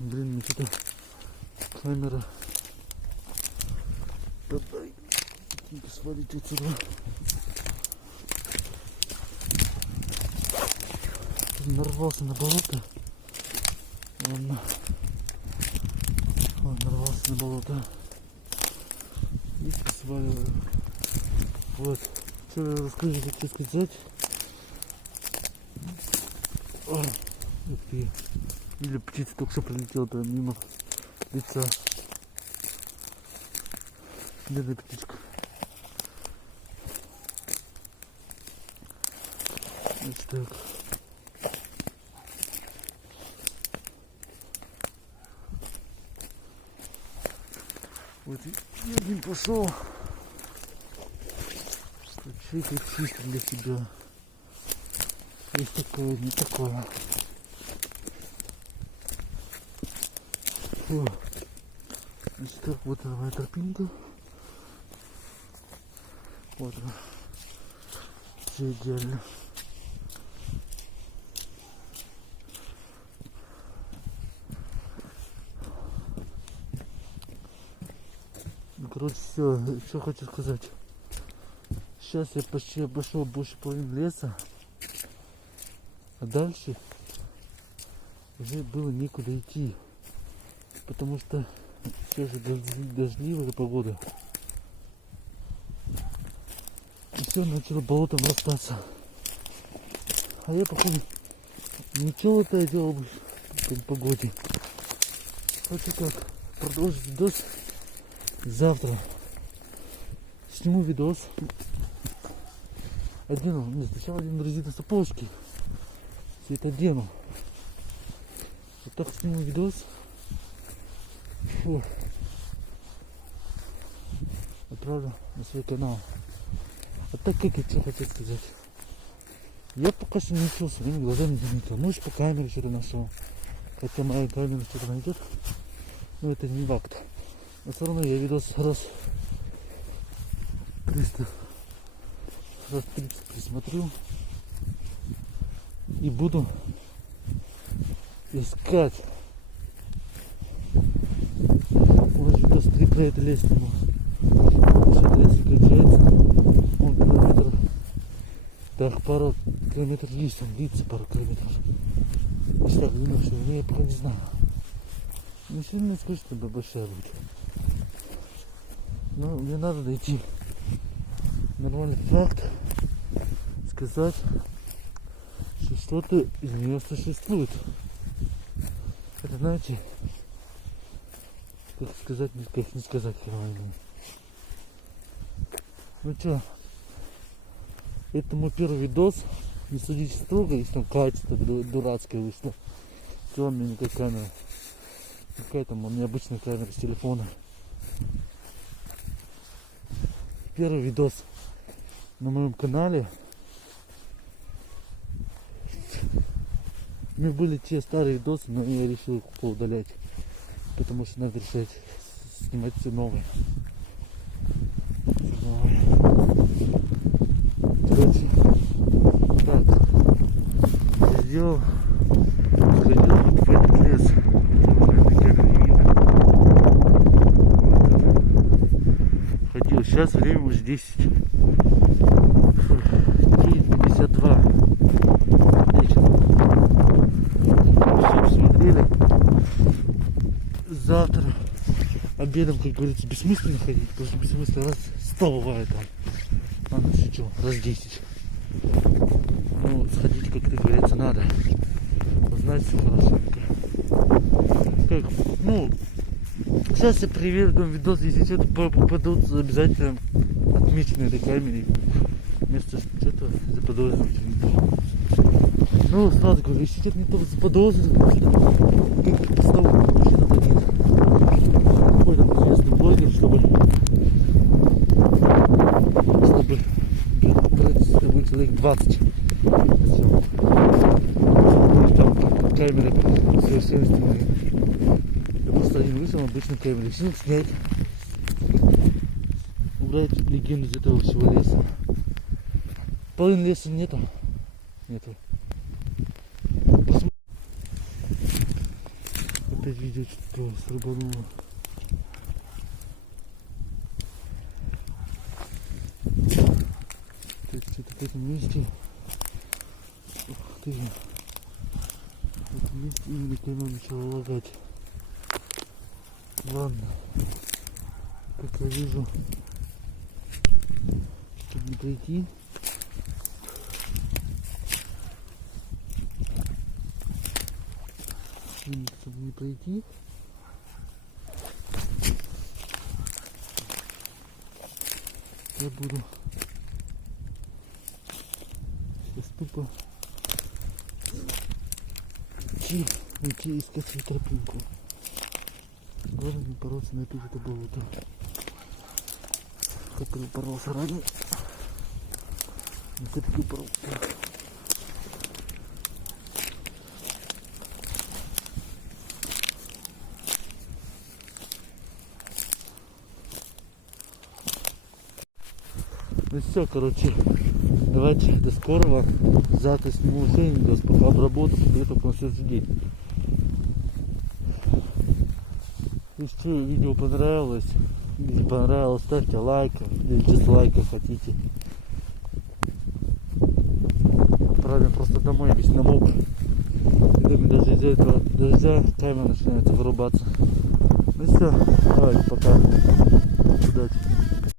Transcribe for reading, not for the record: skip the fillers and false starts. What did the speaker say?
Блин, мне что-то камера. Дай, свалить отсюда. Нарвался на болото. Он нарвался на болото. И сваливаю. Вот. Что я расскажу, хочу сказать. Ух ты. Или птица только что прилетела там мимо лица. Бедная птичка. Значит так. Вот и один пошел. Чайка чисто для себя. Есть такое, не такое. Фу. Значит так, вот она моя тропинка. Вот она. Все идеально. Ну, короче, все, что хочу сказать. Сейчас я почти обошел больше половины леса, а дальше уже было некуда идти, потому что все же дождливая погода. И все начало болотом растаться. А я, походу, ничего-то я делал бы в погоде. Хочу как продолжить видос. Завтра сниму видос. Одену, нет, сначала одену резиновые сапожки. Все это одену. Вот так сниму видос. Фу. Отправлю на свой канал. А так как я что хотел сказать. Я пока что ничего своими глазами не заметил. Может, по камере что-то нашел. Хотя моя камера что-то найдет. Но это не факт. Но все равно я видос раз 300. Раз 30 присмотрю и буду искать. Может, видос 3 про это лестницу. Сейчас лестница кончается. Он километр. Так, пару километров есть, он длится пару километров. Что так думаю, что я пока не знаю. Ну, сильно скучно, большая будет. Но мне надо дойти. Нормальный факт сказать, что что-то из нее существует. Это, знаете, как сказать, как не сказать нормально. Ну что, это мой первый видос. Не судите строго, если там качество дурацкое вышло. Все, у меня никакая камера. Какая там у меня обычная камера с телефона. Первый видос на моем канале. У меня были те старые видосы, но я решил их поудалять, потому что надо решать снимать все новое. Короче, так, я сделал, сходил вот в этот лес. Ходил, сейчас время уже 10. 9:52 вечера. Все посмотрели. Завтра обедом, как говорится, бессмысленно ходить, потому что бессмысленно раз 100 бывает там. Ладно, шучу, раз 10. Ну, сходить, как говорится, надо. Узнать все хорошенько. Как, ну, сейчас я проверю видос, если что-то попадутся обязательно отмеченные этой камере. Вместо что-то заподозрить. Ну, сразу говорю, если что-то не то заподозрить, как поставлю мужчина один. Какой-то интересный блогер, чтобы брать с собой человек 20. Все. Там камеры совершенственные. Я просто один вышел, обычной камерой. Снял снять. Убрать легенду из этого всего леса. Половины леса нету. Опять видео что-то срубануло. Опять что-то в этом месте. Ух ты. В этом месте именно камера начала лагать. Ладно. Как я вижу, чтобы не пройти. Чтобы не пройти. Я буду сейчас тупо идти искать свою тропинку. Главное не бороться на опять это болото, который порвался ранее. Но все-таки упоролся. Ну все, короче, давайте до скорого. Завтра сниму еще видос, пока обработаю, где-то на следующий день. Если видео понравилось, если понравилось, ставьте лайк, или дизлайка хотите. Правильно, просто домой весь намок. И дома даже из-за этого дождя камера начинает вырубаться. Ну все, давайте, пока. Удачи.